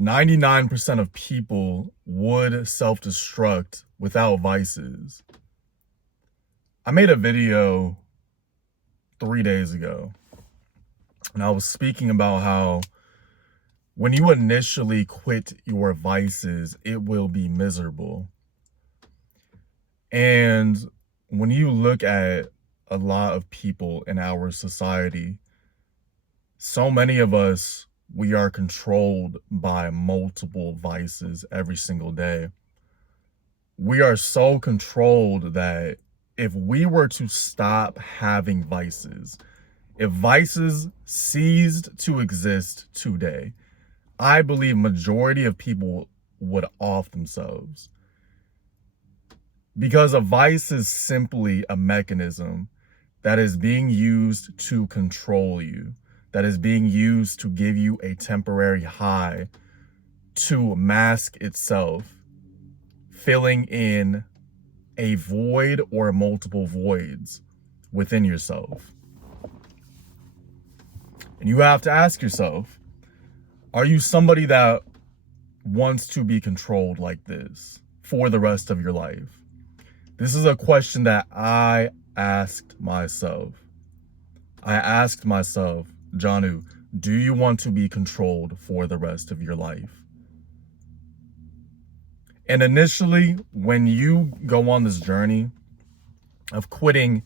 99% of people would self-destruct without vices. I made a video 3 days ago, and I was speaking about how when you initially quit your vices, it will be miserable. And when you look at a lot of people in our society, so many of us, we are controlled by multiple vices every single day. We are so controlled that if we were to stop having vices, if vices ceased to exist today, I believe majority of people would off themselves. Because a vice is simply a mechanism that is being used to control you, that is being used to give you a temporary high, to mask itself, filling in a void or multiple voids within yourself. And you have to ask yourself, are you somebody that wants to be controlled like this for the rest of your life? This is a question that I asked myself. I asked myself, Janu, do you want to be controlled for the rest of your life? And initially, when you go on this journey of quitting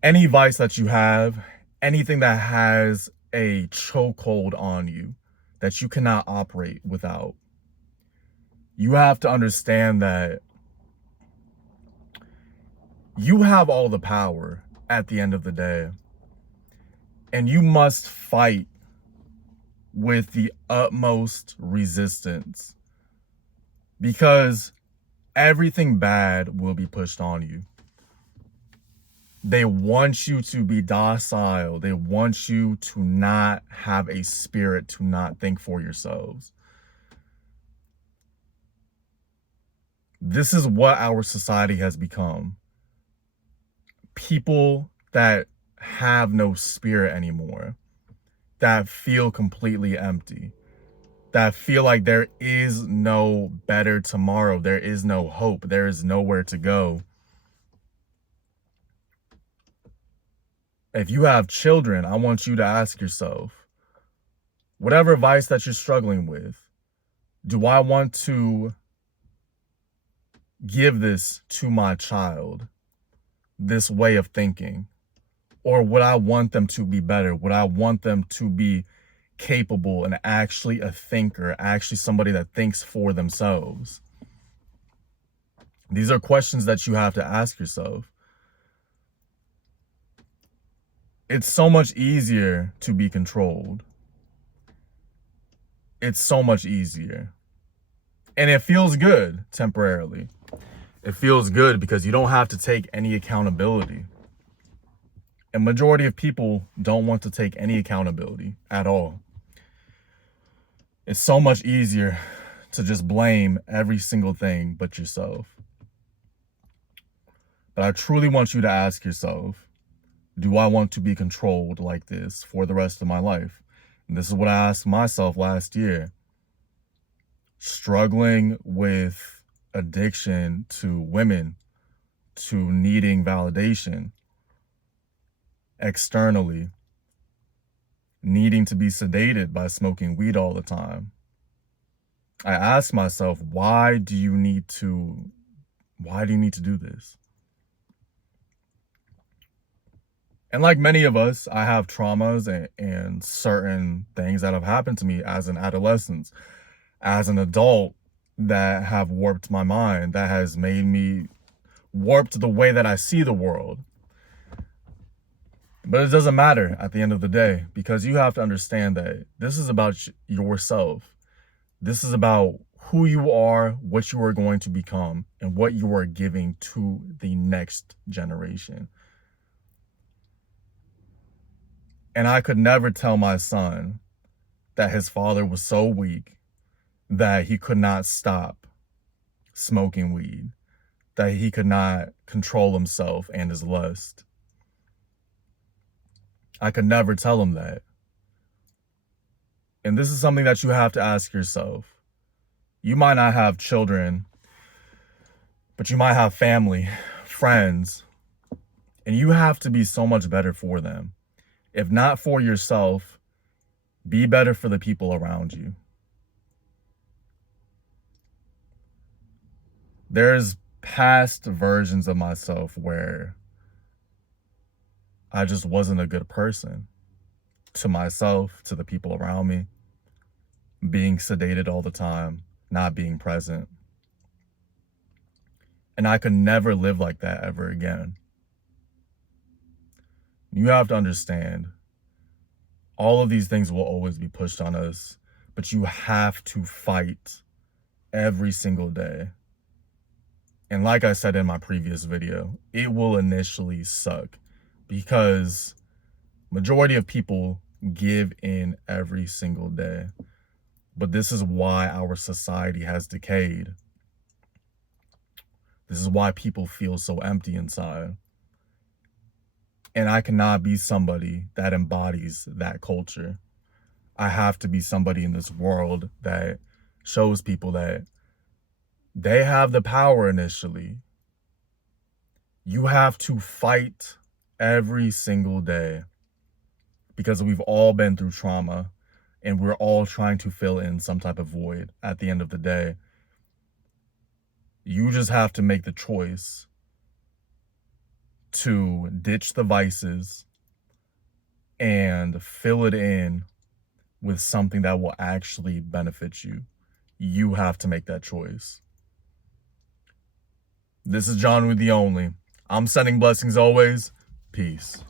any vice that you have, anything that has a chokehold on you that you cannot operate without, you have to understand that you have all the power at the end of the day, and you must fight with the utmost resistance, because everything bad will be pushed on you. They want you to be docile. They want you to not have a spirit, to not think for yourselves. This is what our society has become. People that have no spirit anymore, that feel completely empty, that feel like there is no better tomorrow, there is no hope, there is nowhere to go. If you have children, I want you to ask yourself, whatever vice that you're struggling with, do I want to give this to my child, this way of thinking? Or would I want them to be better? Would I want them to be capable and actually a thinker, actually somebody that thinks for themselves? These are questions that you have to ask yourself. It's so much easier to be controlled. It's so much easier. And it feels good temporarily. It feels good because you don't have to take any accountability. And majority of people don't want to take any accountability at all. It's so much easier to just blame every single thing but yourself. But I truly want you to ask yourself, do I want to be controlled like this for the rest of my life? And this is what I asked myself last year. Struggling with addiction to women, to needing validation externally, needing to be sedated by smoking weed all the time. I asked myself, why do you need to do this? And like many of us, I have traumas and certain things that have happened to me as an adolescent, as an adult, that have warped my mind, that has made me warped the way that I see the world. But it doesn't matter at the end of the day, because you have to understand that this is about yourself. This is about who you are, what you are going to become, and what you are giving to the next generation. And I could never tell my son that his father was so weak that he could not stop smoking weed, that he could not control himself and his lust. I could never tell him that. And this is something that you have to ask yourself. You might not have children, but you might have family, friends, and you have to be so much better for them. If not for yourself, be better for the people around you. There's past versions of myself where I just wasn't a good person to myself, to the people around me, being sedated all the time, not being present. And I could never live like that ever again. You have to understand, all of these things will always be pushed on us, but you have to fight every single day. And like I said in my previous video, it will initially suck because majority of people give in every single day. But this is why our society has decayed. This is why people feel so empty inside. And I cannot be somebody that embodies that culture. I have to be somebody in this world that shows people that they have the power initially. You have to fight every single day because we've all been through trauma and we're all trying to fill in some type of void at the end of the day. You just have to make the choice to ditch the vices and fill it in with something that will actually benefit you. You have to make that choice. This is John with the Only. I'm sending blessings always. Peace.